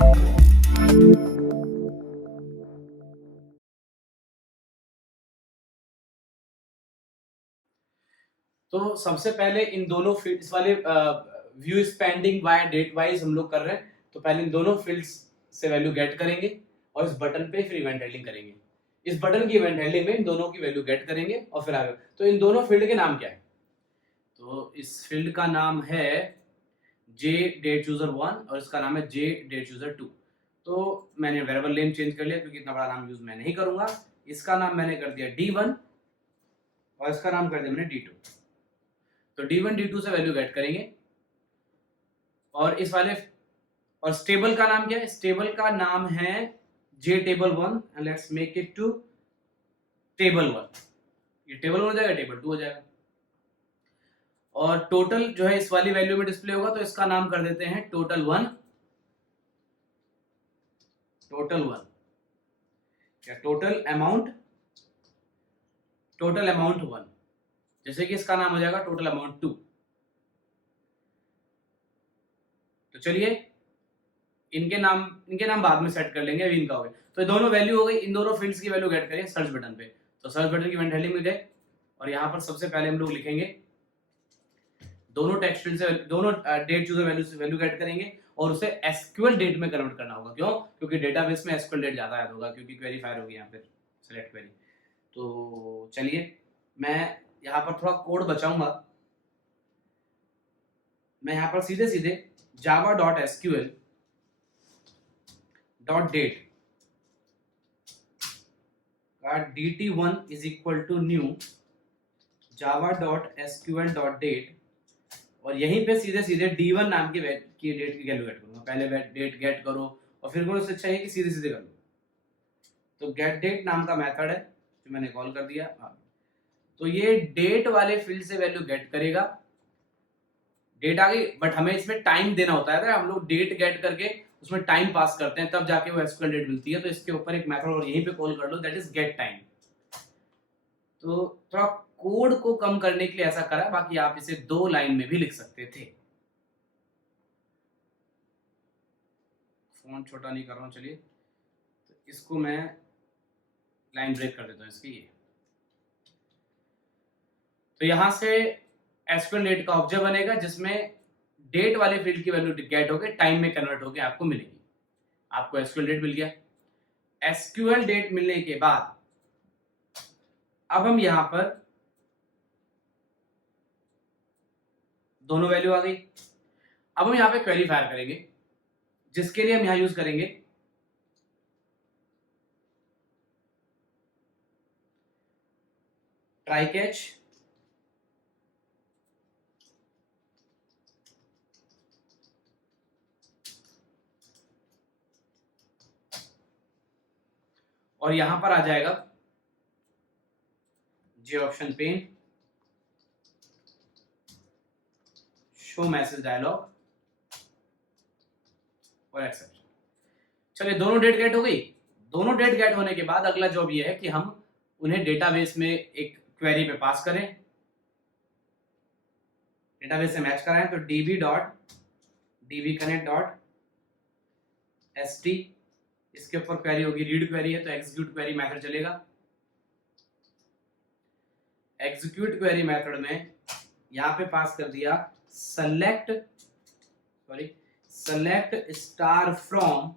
तो सबसे पहले इन दोनों फील्ड्स वाले view spending by date wise हम लोग कर रहे हैं। तो पहले इन दोनों फील्ड्स से वैल्यू गेट करेंगे और इस बटन पे फिर इवेंट हैंडलिंग करेंगे। इस बटन की इवेंट हैंडलिंग में इन दोनों की वैल्यू गेट करेंगे और फिर आगे। तो इन दोनों फील्ड के नाम क्या है? तो इस फील्ड का नाम है जे डेट यूजर 1 और इसका नाम है जे डेट यूजर 2। तो मैंने वेरिएबल नेम चेंज कर लिया क्योंकि इतना बड़ा नाम यूज मैं नहीं करूंगा। इसका नाम मैंने कर दिया D1 और इसका नाम कर दिया मैंने D2। तो D1 D2 से वैल्यू गेट करेंगे और इस वाले और स्टेबल का नाम क्या है? स्टेबल का नाम है J table 1 and let's make it to table 1। ये टेबल 1 हो जाएगा, टेबल 2 हो जाएगा। और टोटल जो है इस वाली वैल्यू में डिस्प्ले होगा तो इसका नाम कर देते हैं टोटल 1। टोटल 1 क्या? Total amount 1। जैसे कि इसका नाम हो जाएगा टोटल अमाउंट 2। तो चलिए इनके नाम बाद में सेट कर लेंगे, अभी इनका हो गया। तो दोनों वैल्यू हो गई, इन दोनों फील्ड्स की वैल्यू गेट करें सर्च बटन पे। तो सर्च बटन की इवेंट हैंडलिंग में गए और यहाँ पर सबसे पहले हम लोग लिखेंगे दोनों टेक्स्ट फील्ड से दोनों डेट यूजर वैल्यू से वैल्यू गेट करेंगे और उसे एसक्यूएल डेट में कन्वर्ट करना होगा। क्यों? क्योंकि डेटाबेस में एसक्यूएल डेट ज्यादा याद होगा क्योंकि क्वेरी फायर होगी यहाँ पे सेलेक्ट क्वेरी। तो चलिए मैं यहाँ पर थोड़ा कोड बचाऊंगा। मैं यहाँ पर सीधे सीधे java.sql.date का dt1 is equal to new java.sql.date और यहीं पे सीधे सीधे d1 नाम की डेट की वैल्यू गेट करूंगा। पहले डेट गेट करो और फिर उससे अच्छा है कि सीधे सीधे कर लो। तो गेट डेट नाम का मेथड है जो मैंने कॉल कर दिया। तो ये डेट वाले फील्ड से वैल्यू गेट करेगा। डेट आ गई, बट हमें इसमें टाइम देना होता है। हम लोग डेट गेट करके उसमें टाइम पास करते हैं तब जाके वो एसक्यूएल डेट मिलती है। तो इसके ऊपर एक मेथड और यहीं पे कॉल कर लो, दैट इज गेट टाइम। तो थोड़ा कोड को कम करने के लिए ऐसा करा, बाकी आप इसे 2 लाइन में भी लिख सकते थे। फोन छोटा नहीं कर रहा हूं, चलिए तो इसको मैं लाइन ब्रेक कर देता हूं इसकी। ये तो यहां से एसक्यूएल डेट का ऑब्जेक्ट बनेगा जिसमें डेट वाले फील्ड की वैल्यू गेट होकर टाइम में कन्वर्ट होकर आपको मिलेगी। आपको एसक्यूएल डेट मिल गया। एसक्यूएल डेट मिलने के बाद अब हम यहां पर दोनों वैल्यू आ गई। अब हम यहां पे क्वेरी फायर करेंगे जिसके लिए हम यहां यूज करेंगे ट्राई कैच और यहां पर आ जाएगा J option pane show message dialog और एक्सेप्शन। चलिए दोनों डेट गेट हो गई। दोनों डेट गेट होने के बाद अगला जॉब ये है कि हम उन्हें डेटाबेस में एक क्वेरी पे पास करें, डेटाबेस से मैच कराएं। तो db.dbconnect.st इसके ऊपर क्वेरी होगी, रीड क्वेरी है तो एग्जीक्यूट क्वेरी मेथड चलेगा। एग्जीक्यूट क्वेरी मेथड में यहां पे पास कर दिया select star from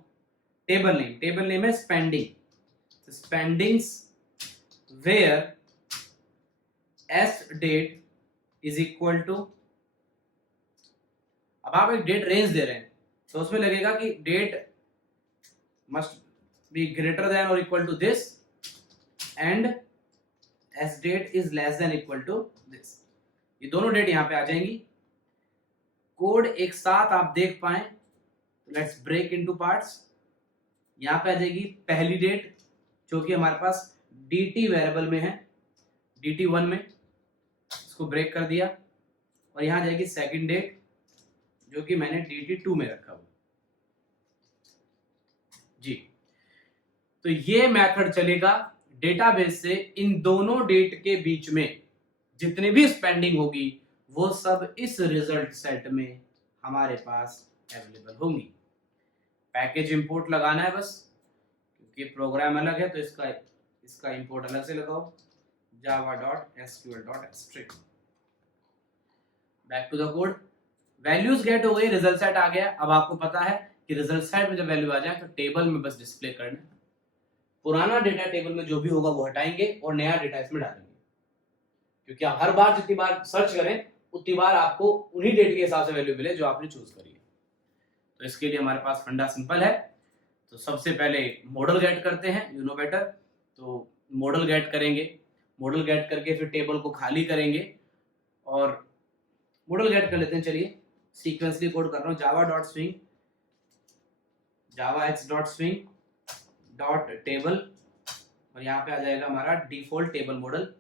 table name. Table name है spendings where S date is equal to. अब आप एक डेट रेंज दे रहे हैं तो उसमें लगेगा कि date must be greater than और equal to this and S date is less than equal to this. ये दोनों डेट यहां पे आ जाएंगी। कोड एक साथ आप देख पाए तो लेट्स ब्रेक इनटू पार्ट्स। यहां पे आ जाएगी पहली डेट जो कि हमारे पास dt वेरिएबल में है, dt1 में, इसको ब्रेक कर दिया। और यहां जाएगी सेकंड डेट जो कि मैंने dt2 में रखा हुआ जी। तो ये मेथड चलेगा डेटाबेस से इन दोनों डेट के बीच में जितने भी स्पेंडिंग होगी वो सब इस रिजल्ट सेट में हमारे पास अवेलेबल होंगी। पैकेज इंपोर्ट लगाना है बस, क्योंकि प्रोग्राम अलग है तो इसका इंपोर्ट अलग से लगाओ, java.sql.string। Back to the code, values get हो गई, रिजल्ट सेट आ गया। अब आपको पता है कि रिजल्ट सेट में जब वैल्यू आ जाए तो टेबल में बस डिस्प्ले करना, पुराना डेटा टेबल में जो भी होगा वो हटाएंगे और नया डेटा इसमें डालेंगे, क्योंकि आप हर बार जितनी बार सर्च करें उतनी बार आपको उन्हीं डेट के हिसाब से वैल्यू मिले जो आपने चूज करी है। तो इसके लिए हमारे पास फंडा सिंपल है। तो सबसे पहले मॉडल गेट करते हैं, यू नो बेटर। तो मॉडल गेट करेंगे, मॉडल गेट करके फिर टेबल को खाली करेंगे और मॉडल गेट कर लेते हैं। चलिए सीक्वेंसली कोड कर रहा हूँ, java.swing javax.swing.table और यहाँ पे आ जाएगा हमारा default table model,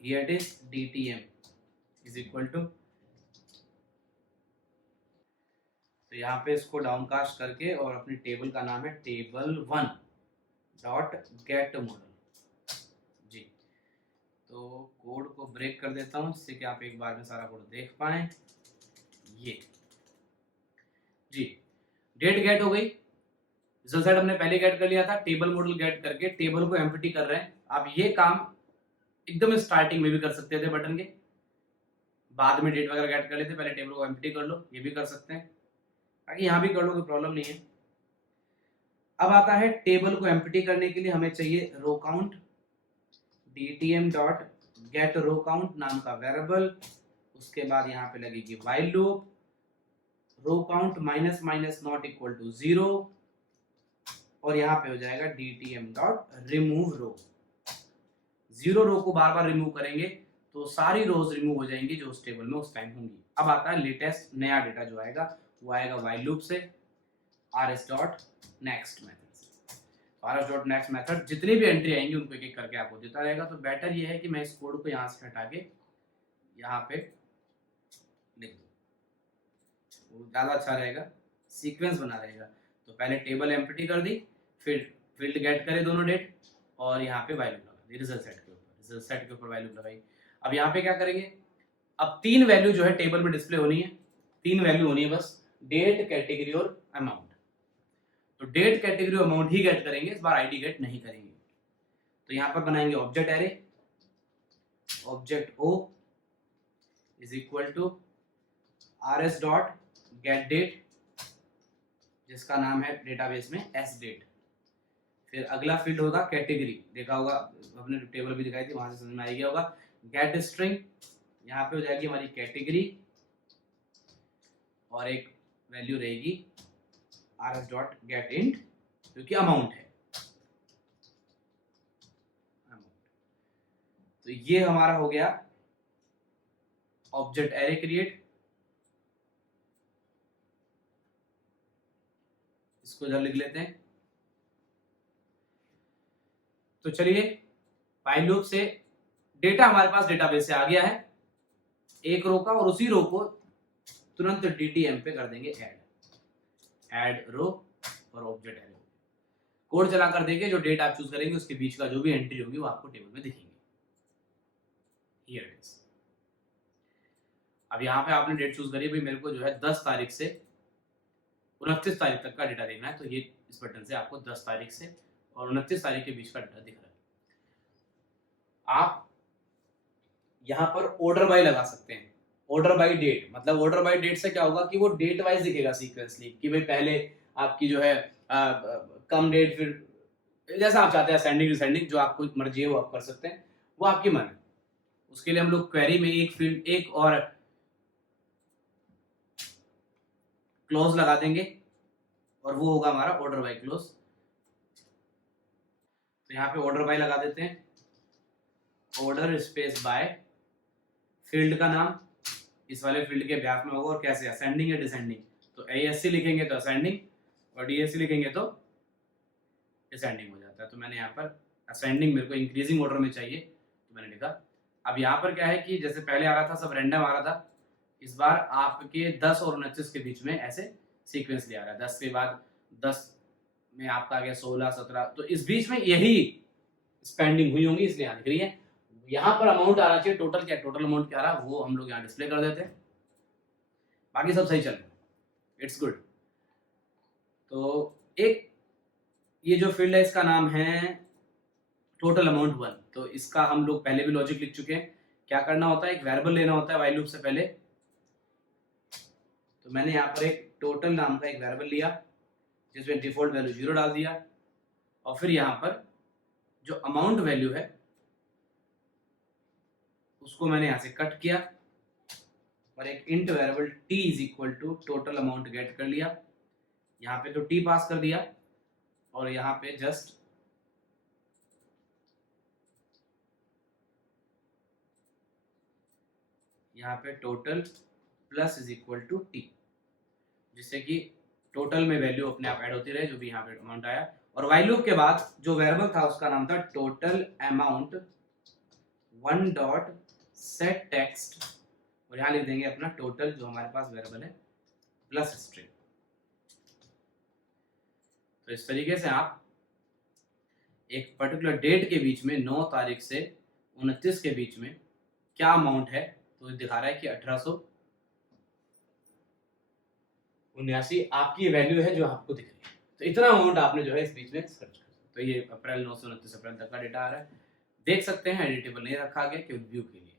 here it is dtm is equal to, तो यहाँ पे इसको डाउनकास्ट करके और अपनी टेबल का नाम है table1.getModel जी। तो कोड को ब्रेक कर देता हूँ जिससे कि आप एक बार में सारा कोड देख पाए। ये जी डेट गेट हो गई, रिजल्ट सेट हमने पहले गेट कर लिया था, टेबल मॉडल गेट करके टेबल को एम्प्टी कर रहे हैं। आप ये काम एकदम स्टार्टिंग में भी कर सकते थे बटन के, बाद में डेट वगैरह गेट कर लेते, पहले टेबल को एम्प्टी कर लो, ये भी कर सकते हैं, ताकि यहाँ भी कर लो, कोई प्रॉब्लम नहीं है। अब आता है टेबल को एम्प्टी करने के लिए हमें चाहिए row count, dtm.get row count नाम का वेरिएबल, उसके बाद यहाँ पे लगेगी while loop, row count minus minus not equal to 0 और यहाँ पे हो जाएगा dtm.remove रो। 0 रो को बार बार रिमूव करेंगे तो सारी रोज रिमूव हो जाएंगी जो उस टेबल में उस टाइम होंगी। अब आता है लेटेस्ट नया डेटा जो आएगा, वो आएगा व्हाइल लूप से, rs.next मेथड से। rs.next मेथड जितनी भी एंट्री आएंगी उनको एक एक करके आपको देता रहेगा। तो बेटर ये है कि मैं इस कोड को यहाँ से हटा के यहाँ पे लिख दूँ, वो ज़्यादा अच्छा रहेगा, सीक्वेंस बना रहेगा। तो पहले टेबल एम्प्टी कर दी, फिर फील्ड गेट करे दोनों डेट और यहाँ पे वैल्यू लगा दी रिजल्ट सेट के ऊपर, रिजल्ट सेट के ऊपर वैल्यू लगाई। अब यहाँ पे क्या करेंगे, अब 3 वैल्यू जो है टेबल में डिस्प्ले होनी है, 3 वैल्यू होनी है बस, डेट, कैटेगरी और अमाउंट। तो डेट, कैटेगरी, अमाउंट ही गेट करेंगे, इस बार आईडी गेट नहीं करेंगे। तो यहाँ पर बनाएंगे object array, object o is equal to rs.getDate जिसका नाम है डेटाबेस में sDate। फिर अगला फील्ड होगा कैटेगरी, देखा होगा अपने टेबल भी दिखाई थी, वहां से समझ में आ गया होगा। गेट स्ट्रिंग, यहाँ पे हो जाएगी हमारी कैटेगरी और एक वैल्यू रहेगी rs.getInt जो कि अमाउंट है। तो ये हमारा हो गया ऑब्जेक्ट एरे क्रिएट। इसको इधर लिख लेते हैं। तो चलिए व्हाइल लूप से डेटा हमारे पास डेटाबेस से आ गया है एक रो का, और उसी रो को तुरंत DTM पे कर देंगे ऐड रो और ऑब्जेक्ट एरे। कोड चला कर देंगे, जो डेट आप चूज करेंगे उसके बीच का जो भी एंट्री होगी वो आपको टेबल में दिखेंगे। Here it is। अब यहाँ पे आपने डेट चूज करी, भाई मेरे को जो है 10 तारीख से 29 तारीख तक का डेटा देखना है, तो ये इस बटन से आपको 10 तारीख से और 29 तारीख के बीच का डेटा दिख रहा है। आप यहाँ पर ऑर्डर बाय लगा सकते हैं, ऑर्डर बाय डेट, मतलब ऑर्डर बाय डेट से क्या होगा कि वो डेट वाइज दिखेगा सीक्वेंसली, कि भाई पहले आपकी जो है कम डेट, फिर जैसा आप चाहते हैं असेंडिंग डिसेंडिंग, जो आपको मर्जी है वो आप कर सकते हैं, वो आपकी मन है। उसके लिए हम लोग क्वेरी में एक फील्ड एक और क्लोज लगा देंगे और वो होगा हमारा ऑर्डर बाय क्लोज। तो यहाँ पे ऑर्डर बाय लगा देते हैं, ऑर्डर स्पेस बाय, फील्ड का नाम इस वाले फील्ड के ब्याज में होगा और कैसे, असेंडिंग या डिसेंडिंग। तो ASC लिखेंगे तो असेंडिंग और DSC लिखेंगे तो डिसेंडिंग हो जाता है। तो मैंने यहाँ पर असेंडिंग, मेरे को इंक्रीजिंग ऑर्डर में चाहिए तो मैंने लिखा। अब यहाँ पर क्या है कि जैसे पहले आ रहा था सब रैंडम आ रहा था, इस बार आपके 10 और 29 के बीच में ऐसे सीक्वेंस ले आ रहा है। 10 के बाद 10 में आपका आ गया 16, 17, तो इस बीच में यही स्पेंडिंग हुई होंगी, इसलिए यहाँ लिख रही है। यहाँ पर अमाउंट आ रहा चाहिए, टोटल क्या, टोटल अमाउंट क्या आ रहा वो हम लोग यहाँ डिस्प्ले कर देते हैं। बाकी सब सही चल रहा है, इट्स गुड। तो एक ये जो फील्ड है इसका नाम है टोटल अमाउंट 1। तो इसका हम लोग पहले भी लॉजिक लिख चुके हैं। क्या करना होता है, एक वेरिएबल लेना होता है व्हाइल लूप से पहले। तो मैंने यहाँ पर एक टोटल नाम का एक वेरिएबल लिया जिसमें डिफॉल्ट वैल्यू 0 डाल दिया, और फिर यहाँ पर जो अमाउंट वैल्यू है उसको मैंने यहाँ से कट किया और एक int variable t is equal to total amount get कर लिया। यहाँ पे तो t पास कर दिया और यहाँ पे जस्ट यहाँ पे total plus is equal to t, जिससे कि टोटल में वैल्यू अपने आप ऐड होती रहे जो भी यहाँ पे अमाउंट आया। और व्हाइल लूप के बाद जो वेरिएबल था उसका नाम था total amount 1 dot set text, और यहाँ लिख देंगे अपना टोटल जो हमारे पास वेरिएबल है प्लस स्ट्रिंग। तो इस तरीके से आप एक पर्टिकुलर डेट के बीच में 9 तारीख से 29 के बीच में क्या अमाउंट है, तो दिखा रहा है कि 1879 आपकी वैल्यू है जो आपको दिख रही है। तो इतना अमाउंट आपने जो है इस बीच में सर्च कर। तो ये अप्रैल 9 से 29 अप्रैल तक का डेटा आ रहा है, देख सकते हैं। एडिटेबल नहीं रखा गया केवल व्यू के लिए।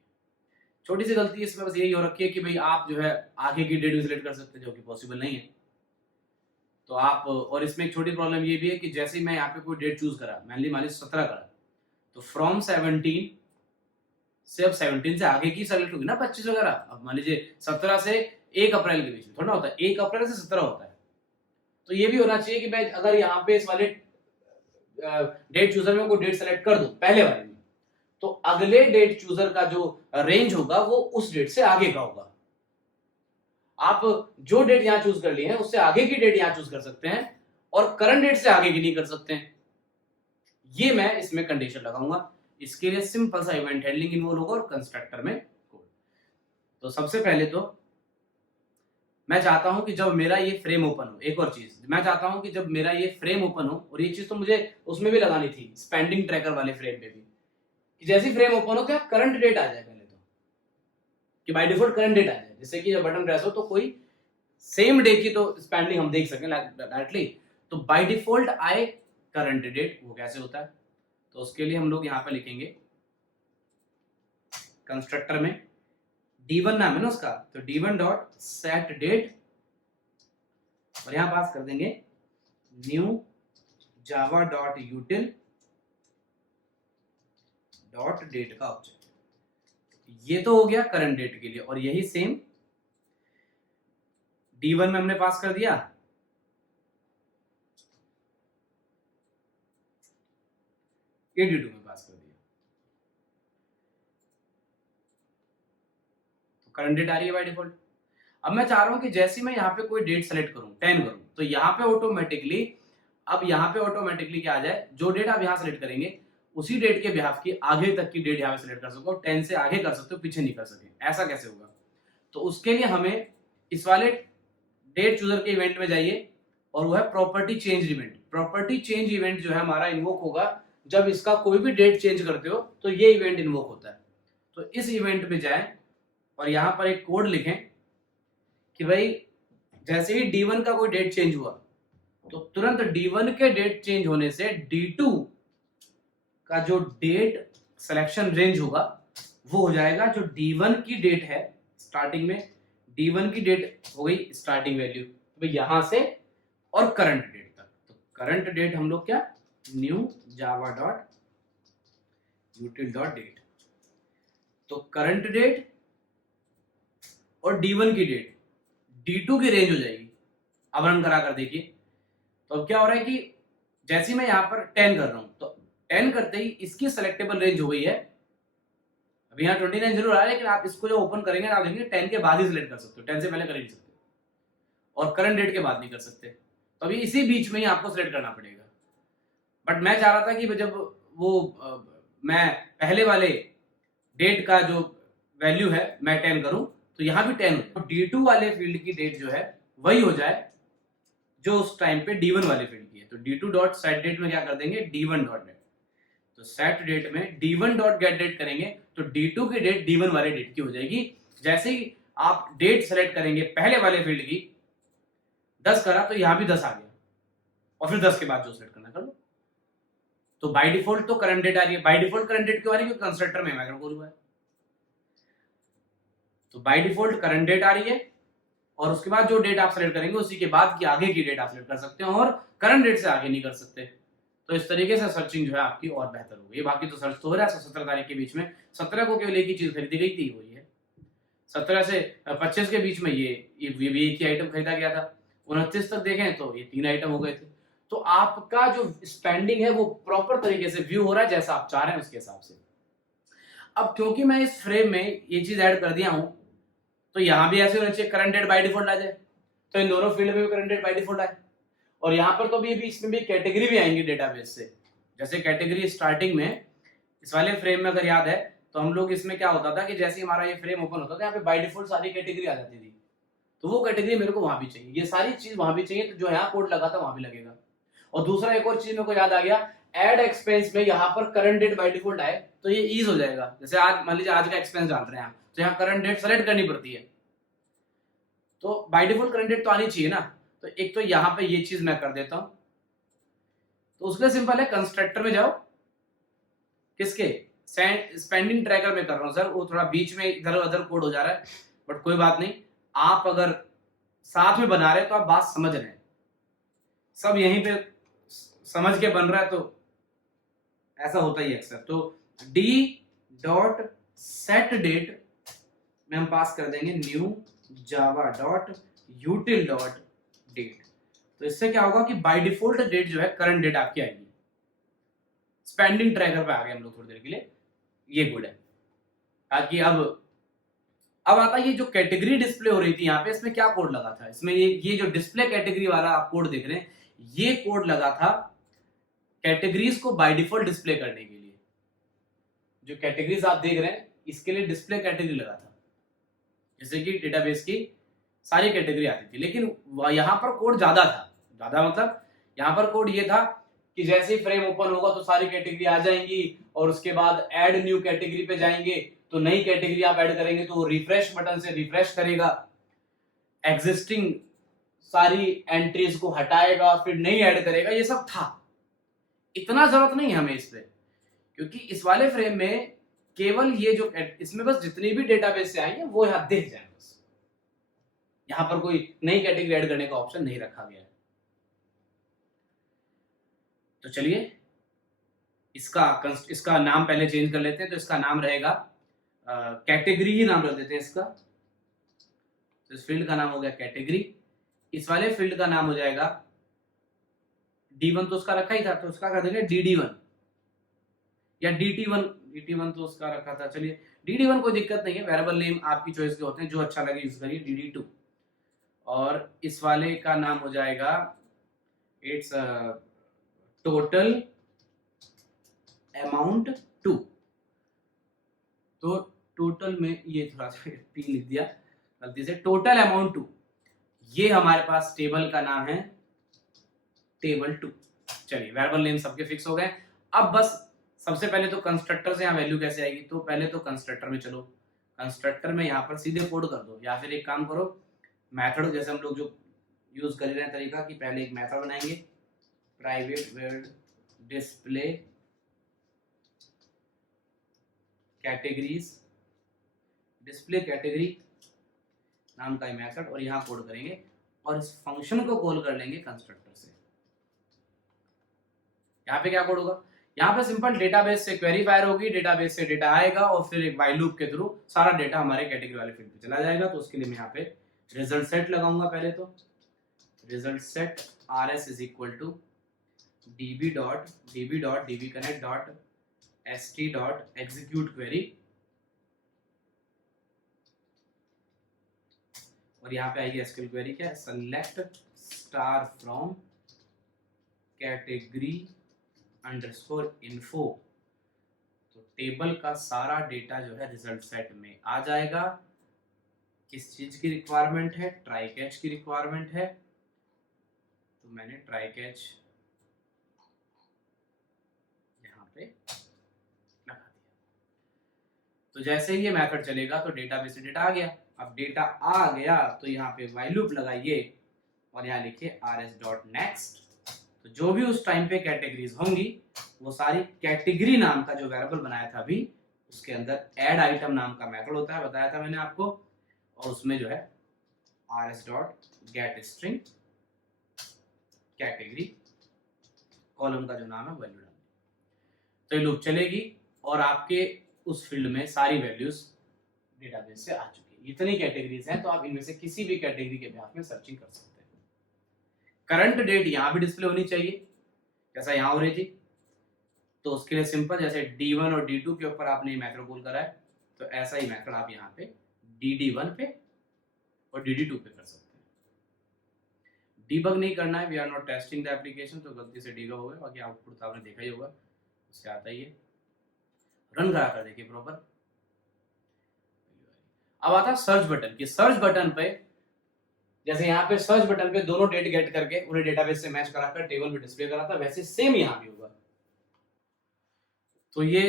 छोटी सी गलती इसमें बस यही हो रखी है कि भाई आप जो है आगे की डेट भी सिलेक्ट कर सकते हैं, जो कि पॉसिबल नहीं है। तो आप, और इसमें एक छोटी प्रॉब्लम ये भी है कि जैसे ही मैं यहाँ पे कोई डेट चूज करा, मैंने मान ली 17 करा, तो फ्रॉम 17 से अब 17 से आगे की सेलेक्ट होगी ना 25 वगैरह। अब मान लीजिए 17 से 1 अप्रैल के बीच में थोड़ा होता है, 1 अप्रैल से 17 होता है। तो ये भी होना चाहिए कि मैं अगर यहाँ पे इस वाले डेट चूजर में कोई डेट सेलेक्ट कर दूं पहले वाले में, तो अगले डेट चूजर का जो रेंज होगा वो उस डेट से आगे का होगा। आप जो डेट यहां चूज कर ली है उससे आगे की डेट यहां चूज कर सकते हैं, और करंट डेट से आगे की नहीं कर सकते हैं। ये मैं इसमें कंडीशन लगाऊंगा। इसके लिए सिंपल सा इवेंट हैंडलिंग इन्वॉल्व होगा और कंस्ट्रक्टर में कोड। तो सबसे पहले तो मैं चाहता हूं कि जब मेरा ये फ्रेम ओपन हो, एक और चीज मैं चाहता हूं कि जब मेरा ये फ्रेम ओपन हो, और ये चीज तो मुझे उसमें भी लगानी थी स्पेंडिंग ट्रैकर वाले फ्रेम पे भी, कि जैसे फ्रेम ओपन हो तो करंट डेट आ जाए पहले तो, कि बाय डिफॉल्ट करंट डेट आ जाए, जिससे कि जब बटन प्रेस हो तो कोई सेम डे की तो स्पेंडिंग हम देख सकें डायरेक्टली। तो बाय डिफॉल्ट आए करंट डेट, वो कैसे होता है? तो उसके लिए हम लोग यहाँ पे लिखेंगे कंस्ट्रक्टर में d1 नाम है ना उसका, तो d1 डॉट सेट डेट, और यहां पास कर देंगे new Java dot util dot date का ऑब्जेक्ट। ये तो हो गया करंट डेट के लिए, और यही सेम d1 में हमने पास कर दिया, ये d2 में पास कर दिया, तो करंट डेट आ रही है बाय डिफॉल्ट। अब मैं चाह रहा हूं कि जैसे मैं यहाँ पे कोई डेट सेलेक्ट करूं 10 करूं, तो यहाँ पे ऑटोमेटिकली, अब यहाँ पे ऑटोमेटिकली क्या आ जाए, जो डेट आप यहाँ सेलेक्ट करेंगे उसी डेट के बिहाफ की आगे तक की डेट यहाँ पे सेलेक्ट कर सको, 10 से आगे कर सकते हो, पीछे नहीं कर सके। ऐसा कैसे होगा? तो उसके लिए हमें इस वाले डेट चूजर के इवेंट में जाइए, और वो है property change event. Property change event जो है हमारा इन्वोक होगा जब इसका कोई भी डेट चेंज करते हो, तो ये इवेंट इन्वोक होता है। तो इस इवेंट में जाएं और यहां पर एक कोड लिखें कि भाई जैसे ही d1 का कोई डेट चेंज हुआ, तो तुरंत d1 के डेट चेंज होने से d2 का जो डेट सिलेक्शन रेंज होगा वो हो जाएगा जो d1 की डेट है स्टार्टिंग में, d1 की डेट हो गई स्टार्टिंग वैल्यू, तो यहां से और करंट डेट तक। तो करंट डेट हम लोग क्या, new Java dot util dot date, तो करंट डेट और d1 की डेट d2 की रेंज हो जाएगी। अब रन करा कर देखिए, तो अब क्या हो रहा है कि जैसे मैं यहां पर 10 कर रहा हूं, तो 10 करते ही इसकी सेलेक्टेबल रेंज हो गई है। अब यहाँ 29 जरूर आ रहा है, लेकिन आप इसको जो ओपन करेंगे आप देखेंगे 10 के बाद ही सिलेक्ट कर सकते हो, 10 से पहले कर नहीं सकते, और करंट डेट के बाद नहीं कर सकते। तो अभी इसी बीच में ही आपको सिलेक्ट करना पड़ेगा। बट मैं चाह रहा था कि जब वो मैं पहले वाले डेट का जो वैल्यू है मैं 10 करूं, तो यहां भी 10 हो, तो d2 वाले फील्ड की डेट जो है वही हो जाए जो उस टाइम पे d1 वाले फील्ड की है। तो d2 डॉट सेट डेट में क्या कर देंगे, d1 डॉट डेट। तो सेट डेट में d1 डॉट गेट डेट करेंगे तो d2 की डेट d1 वाले डेट की हो जाएगी। जैसे ही आप डेट सेलेक्ट करेंगे पहले वाले फील्ड की 10 करा, तो यहां भी 10 आ गया, और फिर 10 के बाद जो सेट करना कर लो। तो बाय डिफॉल्ट तो करंट डेट आ रही है। बाय डिफॉल्ट करंट डेट क्यों आ रही है? क्योंकि कंस्ट्रक्टर में मैथड कॉल हुआ है। तो बाय डिफॉल्ट करंट डेट आ रही है और उसके बाद जो डेट आप सेलेक्ट करेंगे उसी के बाद की आगे की डेट आप सेलेक्ट कर सकते हो और करंट डेट से आगे नहीं कर सकते। तो इस तरीके से सर्चिंग जो है आपकी और बेहतर होगी। बाकी तो सर्च तो हो रहा है 17 तारीख के बीच में। 17 को केवल एक ही चीज खरीदी गई थी, वो ये 17 से 25 के बीच में ये भी एक ही आइटम खरीदा गया था। 29 तक देखें तो ये 3 आइटम हो गए थे। तो आपका जो स्पेंडिंग है वो प्रॉपर तरीके से व्यू हो रहा है जैसा आप चाह रहे हैं उसके हिसाब से। अब क्योंकि मैं इस फ्रेम में ये चीज ऐड कर दिया हूं तो यहां भी ऐसे होना चाहिए करंट डेट बाय डिफॉल्ट आ जाए। तो इन दोनों फील्ड में भी करंट डेट बाय डिफॉल्ट आए और यहाँ पर तो भी इसमें भी कैटेगरी भी आएंगी डेटाबेस से। जैसे कैटेगरी स्टार्टिंग में इस वाले फ्रेम में अगर याद है तो हम लोग इसमें क्या होता था कि जैसे हमारा ये फ्रेम ओपन होता था यहाँ पे बाय डिफॉल्ट सारी कैटेगरी आ जाती थी। तो वो कैटेगरी मेरे को वहां भी चाहिए, ये सारी चीज वहां भी चाहिए। तो जो यहाँ कोड लगा था वहां भी लगेगा। और दूसरा एक और चीज मेरे को याद आ गया, एड एक्सपेंस में यहाँ पर करंट डेट बाय डिफॉल्ट आए तो ये ईज हो जाएगा। जैसे आज मान लीजिए आज का एक्सपेंस डाल रहे हैं आप तो यहाँ करंट डेट सेलेक्ट करनी पड़ती है। तो बाय डिफॉल्ट करंट डेट तो आनी चाहिए ना। तो एक तो यहाँ पे ये चीज मैं कर देता हूं। तो उसके सिंपल है, कंस्ट्रक्टर में जाओ, किसके स्पेंडिंग ट्रैकर में कर रहा हूं सर, वो थोड़ा बीच में इधर उधर कोड हो जा रहा है बट कोई बात नहीं। आप अगर साथ में बना रहे हैं तो आप बात समझ रहे हैं, सब यहीं पे समझ के बन रहा है तो ऐसा होता ही अक्सर। तो डी डॉट सेट डेट में हम पास कर देंगे new Java dot util dot date. तो इससे क्या होगा कि बाय डिफॉल्ट डेट जो है करंट डेट आपकी आएगी। स्पेंडिंग ट्रैकर पे आ गए हम लोग थोड़ी देर के लिए, ये गुड है। ताकि अब आता ये जो कैटेगरी डिस्प्ले हो रही थी यहाँ पे, इसमें क्या कोड लगा था? इसमें ये जो डिस्प्ले कैटेगरी वाला आप कोड देख रहे हैं, ये कोड लगा था कैटेगरीज को बाय डिफॉल्ट डिस्प्ले करने के लिए। जो कैटेगरीज आप देख रहे हैं इसके लिए डिस्प्ले कैटेगरी लगा था, जैसे कि डेटाबेस की सारी कैटेगरी आती थी। लेकिन यहाँ पर कोड ज्यादा था, ज्यादा मतलब यहाँ पर कोड ये था कि जैसे ही फ्रेम ओपन होगा तो सारी कैटेगरी आ जाएंगी और उसके बाद ऐड न्यू कैटेगरी पे जाएंगे तो नई कैटेगरी आप ऐड करेंगे तो वो रिफ्रेश बटन से रिफ्रेश करेगा, एग्जिस्टिंग सारी एंट्रीज को हटाएगा, फिर नई ऐड करेगा। ये सब था, इतना जरूरत नहीं है हमें इस पे, क्योंकि इस वाले फ्रेम में केवल ये जो इसमें बस जितनी भी डेटाबेस से आई है वो यहाँ दिख जाए बस। यहाँ पर कोई नई कैटेगरी ऐड करने का ऑप्शन नहीं रखा गया है। तो चलिए इसका नाम पहले चेंज कर लेते हैं। तो इसका नाम रहेगा कैटेगरी ही नाम रख देते हैं इसका। तो इस फील्ड का नाम हो गया कैटेगरी। इस वाले फील्ड का नाम हो जाएगा D1, तो उसका रखा ही था तो उसका कर देंगे DD1 या DT1 तो उसका रखा था। चलिए DD1 कोई दिक्कत नहीं है, वेरिएबल नेम आपकी चॉइस के होते हैं, जो अच्छा लगे यूज करिए। DD2 और इस वाले का नाम हो जाएगा इट्स टोटल अमाउंट 2। तो टोटल में ये थोड़ा सा P लिख दिया गलती से, टोटल अमाउंट 2। ये हमारे पास टेबल का नाम है टेबल 2। चलिए वेरिएबल नेम सबके फिक्स हो गए। अब बस सबसे पहले तो कंस्ट्रक्टर से यहाँ वैल्यू कैसे आएगी? तो पहले तो कंस्ट्रक्टर में चलो, कंस्ट्रक्टर में यहाँ पर सीधे कोड कर दो, या फिर एक काम करो मेथड जैसे हम लोग जो यूज कर रहे हैं तरीका कि पहले एक मेथड बनाएंगे private word display categories, display category नाम का मेथड, और यहाँ कोड करेंगे और इस फंक्शन को कॉल कर लेंगे कंस्ट्रक्टर से। यहाँ पे क्या कोड होगा? यहाँ पे सिंपल डेटाबेस से क्वेरी फायर होगी, डेटाबेस से डेटा आएगा और फिर एक व्हाइल लूप के थ्रू सारा डेटा हमारे कैटेगरी वाले फील्ड पे चला जाएगा। तो उसके लिए मैं यहाँ पे रिजल्ट सेट लगाऊंगा। पहले तो result set rs is equal to db dot db connect dot st डॉट एग्जीक्यूट क्वेरी, और यहाँ पे आएगी एसक्यूएल क्वेरी क्या है, select star from category underscore info. तो टेबल का सारा डेटा जो है रिजल्ट सेट में आ जाएगा। किस चीज की रिक्वायरमेंट है? ट्राई कैच की रिक्वायरमेंट है, तो मैंने ट्राई कैच यहाँ पे लगा दिया। तो जैसे ही ये मेथड चलेगा तो डेटाबेस से डेटा आ गया। अब डेटा आ गया तो यहाँ पे व्हाइल लूप लगाइए और यहाँ लिखिए rs डॉट नेक्स्ट। तो जो भी उस टाइम पे कैटेगरीज होंगी वो सारी कैटेगरी नाम का जो वेरिएबल बनाया था अभी उसके अंदर ऐड आइटम नाम का मेथड होता है, बताया था मैंने आपको, और उसमें जो है rs dot gate string category column का जो नाम है वैल्यू डाल, तो ये लूप चलेगी और आपके उस फील्ड में सारी वैल्यूज डेटाबेस से आ चुकी है। इतनी कैटेगरीज हैं तो आप इनमें से किसी भी कैटेगरी के बिहाफ में सर्चिंग कर सकते हैं। करंट डेट यहाँ भी डिस्प्ले होनी चाहिए जैसा यहाँ हो रही थी, तो उसके लिए सिंपल जैसे D1 और D2 के ऊपर आपने मेथड कॉल करा है तो ऐसा ही मेथड आप यहाँ पे DD1 पे और DD2 पे कर सकते हैं। डीबग नहीं करना है, we are not testing the application, तो गलती से डीबग हो गया, बाकी आउटपुट आपने देखा ही होगा उससे आता ही है। रन करा कर देखिए प्रॉपर। अब आता है सर्च बटन की। सर्च बटन पे जैसे यहाँ पे सर्च बटन पे दोनों डेट गेट करके उन्हें डेटाबेस से मैच कराकर टेबल में डिस्प्ले करा था, वैसे सेम यहाँ भी होगा। तो ये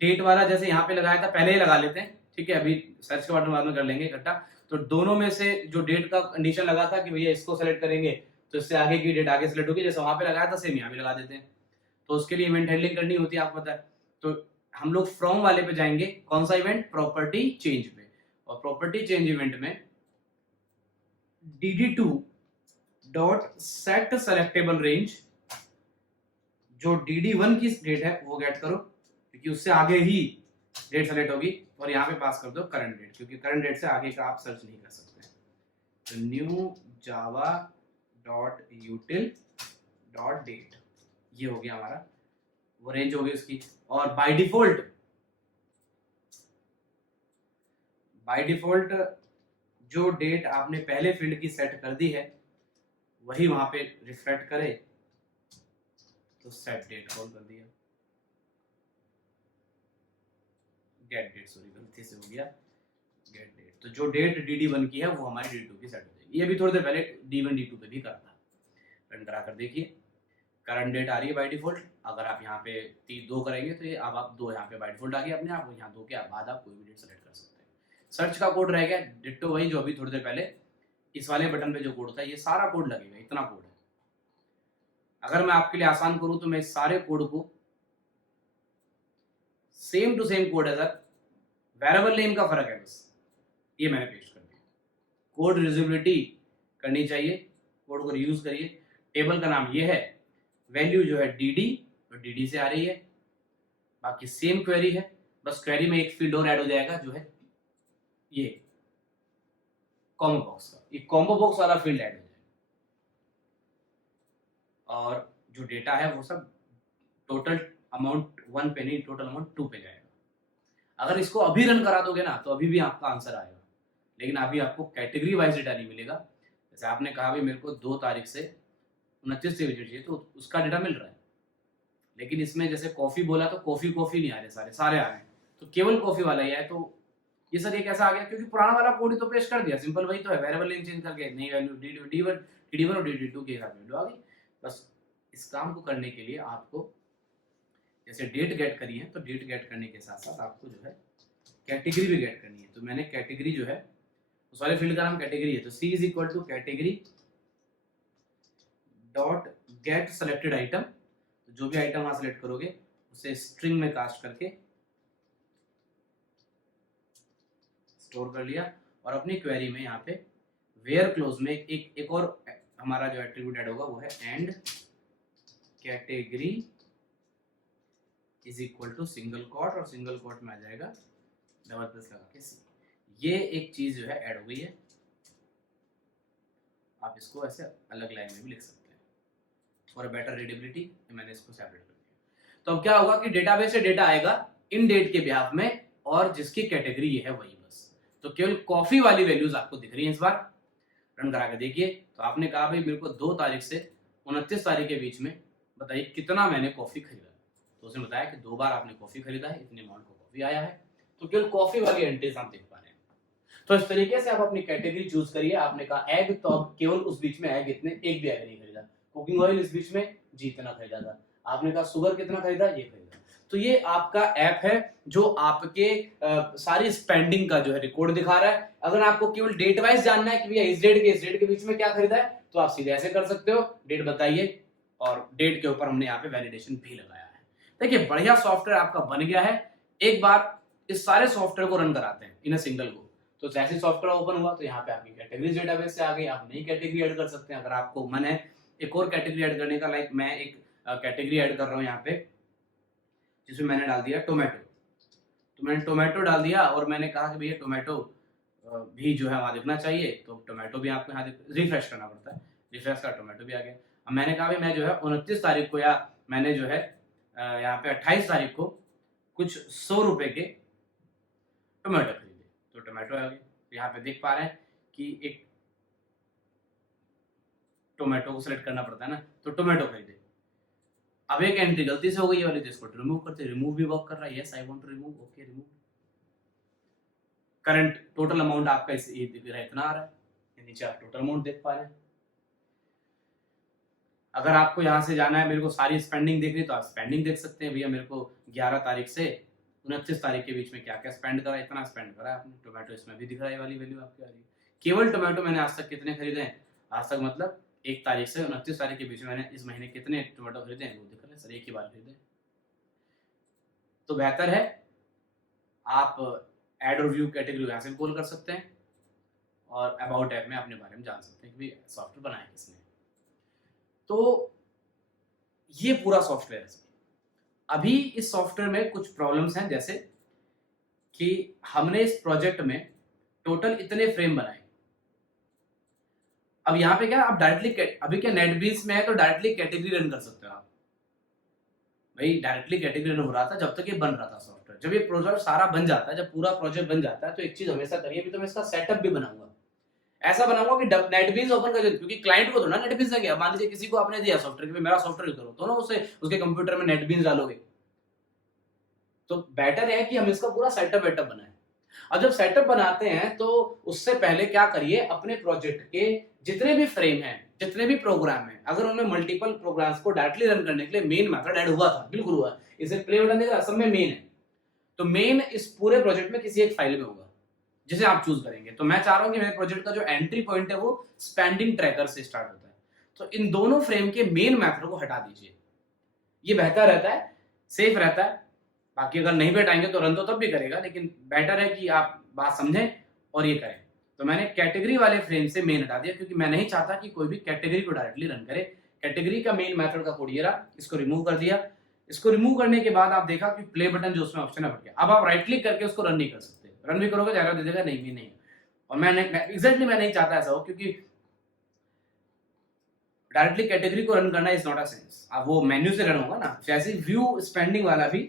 डेट वाला जैसे यहाँ पे लगाया था पहले ही लगा लेते हैं, ठीक है, अभी सर्च के बटन बाद में कर लेंगे इकट्ठा। तो दोनों में से जो डेट का कंडीशन लगा था कि भैया इसको सेलेक्ट करेंगे तो इससे आगे की डेट आगे सेलेक्ट होगी, जैसे वहां पे लगाया था सेम यहाँ भी लगा देते हैं। तो उसके लिए इवेंट हैंडलिंग करनी होती है, आपको पता है। तो हम लोग फ्रॉम वाले पे जाएंगे, कौन सा इवेंट, प्रॉपर्टी चेंज पे, और प्रॉपर्टी चेंज इवेंट में dd2 dot set selectable range, जो dd1 की डेट है वो गेट करो क्योंकि उससे आगे ही डेट सेलेक्ट होगी, और यहाँ पे पास कर दो करंट डेट क्योंकि करंट डेट से आगे का आप सर्च नहीं कर सकते। तो new Java dot util dot date, ये हो गया हमारा, वो रेंज होगी उसकी। और बाय डिफॉल्ट जो डेट आपने पहले फील्ड की सेट कर दी है वही वहां पे रिफ्लेक्ट करे, तो सेट डेट कॉल कर दिया, गेट डेट, सॉरी गलती से हो गया गेट डेट। तो जो डेट dd1 की है वो हमारी dd2 की सेट हो जाएगी। ये भी थोड़ी देर पहले d1 d2 पे भी करा था। रन करा कर देखिए, करंट डेट आ रही है बाय डिफॉल्ट। अगर आप यहाँ पे 2 करेंगे तो ये अब आप 2 यहाँ पे बाय डिफॉल्ट आ गया अपने आप, यहाँ 2 के बाद आप कोई भी डेट सेलेक्ट कर सकते हैं। सर्च का कोड रह गया डिट्टो वही जो अभी थोड़ी देर पहले इस वाले बटन पे जो कोड था, ये सारा कोड लगेगा, इतना कोड है। अगर मैं आपके लिए आसान करूं तो मैं इस सारे कोड को सेम टू सेम कोड है सर, वेरिएबल नेम का फर्क है बस, ये मैंने पेस्ट कर दिया। कोड रीयूजेबिलिटी करनी चाहिए, कोड को रीयूज करिए। टेबल का नाम ये है, वैल्यू जो है dd और dd से आ रही है, बाकी सेम क्वेरी है, बस क्वेरी में एक फील्ड और ऐड हो जाएगा जो है ये कॉम्बो बॉक्स का, ये कॉम्बो बॉक्स वाला फील्ड ऐड हो जाएगा, और जो डेटा है वो सब टोटल अमाउंट 1 पे नहीं, टोटल अमाउंट 2 पे जाएगा। अगर इसको अभी रन करा दोगे ना तो अभी भी आपका आंसर आएगा, लेकिन अभी आपको कैटेगरी वाइज डेटा नहीं मिलेगा। जैसे आपने कहा भाई मेरे को 2 तारीख से 29 से विजिट चाहिए, तो उसका डेटा मिल रहा है, लेकिन इसमें जैसे कॉफी बोला तो कॉफी नहीं आ रहे, सारे आ रहे हैं, तो केवल कॉफी वाला ही है। तो ये सर ये कैसा आ गया, क्योंकि पुराना वाला कोड ही तो पेश कर दिया, सिंपल वही तो है, वेरिएबल नेम चेंज करके नई वैल्यू dd1 और dd2 के हिसाब से वैल्यू आ गई। बस इस काम को करने के लिए आपको जैसे डेट गेट करी है, तो डेट गेट करने के साथ साथ आपको जो है कैटेगरी भी गेट करनी है। तो मैंने कैटेगरी जो है उस वाले फील्ड का नाम कैटेगरी है, तो c is equal to category dot get selected item, तो जो भी आइटम वहां सेलेक्ट करोगे उसे स्ट्रिंग में कास्ट करके स्टोर कर लिया, और अपनी क्वेरी में यहाँ पे वेयर क्लोज में एक और हमारा जो एट्रीब्यूट ऐड होगा वो है and category is equal to single quote, और सिंगल कोट में आ जाएगा डबल प्लस लगा के सी। ये एक चीज जो है ऐड हो गई है, आप इसको ऐसे अलग लाइन में भी लिख सकते हैं फॉर बेटर रीडेबिलिटी, मैंने इसको सेपरेट कर दिया। तो अब क्या होगा कि डेटाबेस से डेटा आएगा इन डेट के बिहाफ में, और जिसकी कैटेगरी ये है वही बस। तो केवल कॉफी वाली वैल्यूज आपको दिख रही है इस बार। रन करा के देखिए, तो आपने कहा भाई मेरे को 2 तारीख से 29 तारीख के बीच में बताइए कितना मैंने कॉफी खरीदा, तो उसने बताया कि 2 बार आपने कॉफी खरीदा है, इतने अमाउंट को कॉफी आया है। तो केवल कॉफी वाली एंट्रीज आप देख पा रहे हैं। तो इस तरीके से आप अपनी कैटेगरी चूज करिए। आपने कहा एग, तो अब केवल उस बीच में एग इतने, एक भी एग नहीं खरीदा। कुकिंग ऑयल इस बीच में जी इतना खरीदा था। आपने कहा शुगर कितना खरीदा, ये खरीदा। तो ये आपका ऐप है जो आपके सारी स्पेंडिंग का जो है रिकॉर्ड दिखा रहा है। अगर आपको केवल डेट वाइज जानना है कि भैया इस डेट के बीच में क्या खरीदा है, तो आप सीधे ऐसे कर सकते हो, डेट बताइए और डेट के ऊपर हमने यहाँ पे वैलिडेशन भी लगाया है। देखिए बढ़िया सॉफ्टवेयर आपका बन गया है। एक बार इस सारे सॉफ्टवेयर को रन कराते हैं इन सिंगल को, तो जैसे सॉफ्टवेयर ओपन हुआ तो यहाँ पे आपकी कैटेगरीज डेटाबेस से आ गई, आप नई कैटेगरी ऐड कर सकते हैं। अगर आपको मन है एक और कैटेगरी ऐड करने का, लाइक मैं एक कैटेगरी ऐड कर रहा हूँ यहाँ पे, जिसमें मैंने डाल दिया टोमेटो। तो मैंने टोमेटो डाल दिया और मैंने कहा कि भैया टोमेटो भी जो है वहाँ दिखना चाहिए, तो टोमेटो भी आपको यहाँ रिफ्रेश करना पड़ता है, रिफ्रेश का टोमेटो भी आ गया। अब मैंने कहा भाई मैं जो है 29 तारीख को, या मैंने जो है यहाँ पे 28 तारीख को कुछ 100 रुपए के टोमेटो खरीदे, तो टोमेटो आ गए। यहाँ पे देख पा रहे हैं कि एक टोमेटो को सिलेक्ट करना पड़ता है ना, तो टोमेटो खरीदे। अब एक एंट्री गलती से हो गई वाली, तो इसको रिमूव करते, रिमूव भी वर्क कर रहा है, yes I want to remove, okay remove. Current total amount आपका ये दिख रहा है, इतना आ रहा है, नीचे आप टोटल अमाउंट देख पा रहे हैं। अगर आपको यहाँ से जाना है, मेरे को सारी स्पेंडिंग देखनी, तो आप स्पेंडिंग देख सकते हैं, भैया मेरे को 11 तारीख से 29 तारीख के बीच में क्या क्या स्पेंड करा, इतना स्पेंड करा आपने। टोमेटो इसमें भी दिख रहा है, वाली वैल्यू आपकी आ रही है। केवल टोमेटो मैंने आज तक कितने खरीदे हैं, आज तक मतलब 1 तारीख से 29 तारीख के बीच में मैंने इस महीने कितने टोमेटो खरीदे हैं वो दिख रहा है सर, एक ही बार खरीदे। तो बेहतर है आप ऐड और व्यू कैटेगरी यहाँ से कॉल कर सकते हैं, और अबाउट ऐप में अपने बारे में जान सकते हैं कि सॉफ्टवेयर बनाया किसने। तो ये पूरा सॉफ्टवेयर है। अभी इस सॉफ्टवेयर में कुछ प्रॉब्लम्स हैं, जैसे कि हमने इस प्रोजेक्ट में टोटल इतने फ्रेम बनाए। अब यहाँ पे क्या आप डायरेक्टली, अभी क्या नेटबीन्स में है तो डायरेक्टली कैटेगरी रन कर सकते हो आप। भाई डायरेक्टली कैटेगरी रन हो रहा था जब तक ये बन रहा था सॉफ्टवेयर। जब ये प्रोजेक्ट सारा बन जाता है, जब पूरा प्रोजेक्ट बन जाता है, तो एक चीज हमेशा करिए, अभी तो मैं इसका सेटअप भी बनाऊंगा। ऐसा बनाऊंगा कि नेटबीन्स ओपन कर, क्योंकि क्लाइंट को तो ना नेटबीन्स है, मान लीजिए किसी को आपने दिया सॉफ्टवेयर कि मेरा सॉफ्टवेयर करो, तो ना उसे उसके कंप्यूटर में नेटबीन्स डालोगे, तो बेटर है कि हम इसका पूरा सेटअप वेटअप बनाएं। अब जब सेटअप बनाते हैं तो उससे पहले क्या करिए, अपने प्रोजेक्ट के जितने भी फ्रेम हैं, जितने भी प्रोग्राम हैं, अगर उनमें मल्टीपल प्रोग्राम्स को डायरेक्टली रन करने के लिए मेन मेथड ऐड हुआ था, बिल्कुल हुआ, इसे प्ले बटन देगा, सब में मेन है, तो मेन इस पूरे प्रोजेक्ट में किसी एक फाइल में होगा जिसे आप चूज करेंगे। तो मैं चाह रहा हूं कि मेरे प्रोजेक्ट का जो एंट्री पॉइंट है वो स्पेंडिंग ट्रैकर से स्टार्ट होता है, तो इन दोनों फ्रेम के मेन मेथड को हटा दीजिए, ये बेहतर रहता है, सेफ रहता है। बाकी अगर नहीं भी हटाएंगे तो रन तो तब भी करेगा, लेकिन बेटर है कि आप बात समझें और ये करें। तो मैंने कैटेगरी वाले फ्रेम से मेन हटा दिया, क्योंकि मैं नहीं चाहता कि कोई भी कैटेगरी को डायरेक्टली रन करे। कैटेगरी का मेन मेथड का कोड ये रहा, इसको रिमूव कर दिया। इसको रिमूव करने के बाद आप देखा कि प्ले बटन जो उसमें ऑप्शन है हट गया। अब आप राइट क्लिक करके उसको रन नहीं कर सकते, रन भी करोगे एरर दे देगा, नहीं भी नहीं। और मैं नहीं चाहता ऐसा हो, क्योंकि डायरेक्टली कैटेगरी को रन करना इज नॉट अ सेंस। अब वो मेन्यू से रन होगा ना, जैसे व्यू स्पेंडिंग वाला भी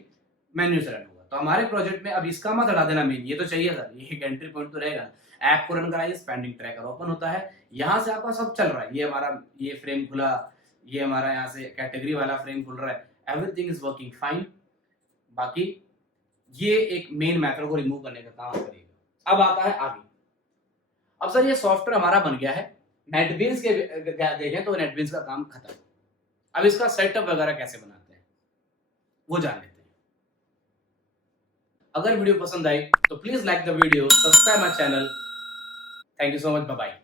मेन्यू से रन होगा। तो हमारे प्रोजेक्ट में अब इसका मत हटा देना मेन, ये तो चाहिए सर, ये एक एंट्री पॉइंट तो रहेगा। ऐप को रन कराइए, स्पेंडिंग ट्रैकर ओपन होता है, यहाँ से आपका सब चल रहा है। ये हमारा ये फ्रेम खुला, ये हमारा यहाँ से कैटेगरी वाला फ्रेम खुल रहा है, एवरीथिंग इज वर्किंग फाइन। बाकी ये एक मेन मेथड को रिमूव करने का काम करेगा। अब आता है आगे। अब सर ये सॉफ्टवेयर हमारा बन गया है, नेटबीन्स के देखें तो नेटबीन्स का काम खत्म। अब इसका सेटअप वगैरह कैसे बनाते हैं वो जान लेते हैं। अगर वीडियो पसंद आई तो please like the video, subscribe my channel. Thank you so much, bye bye.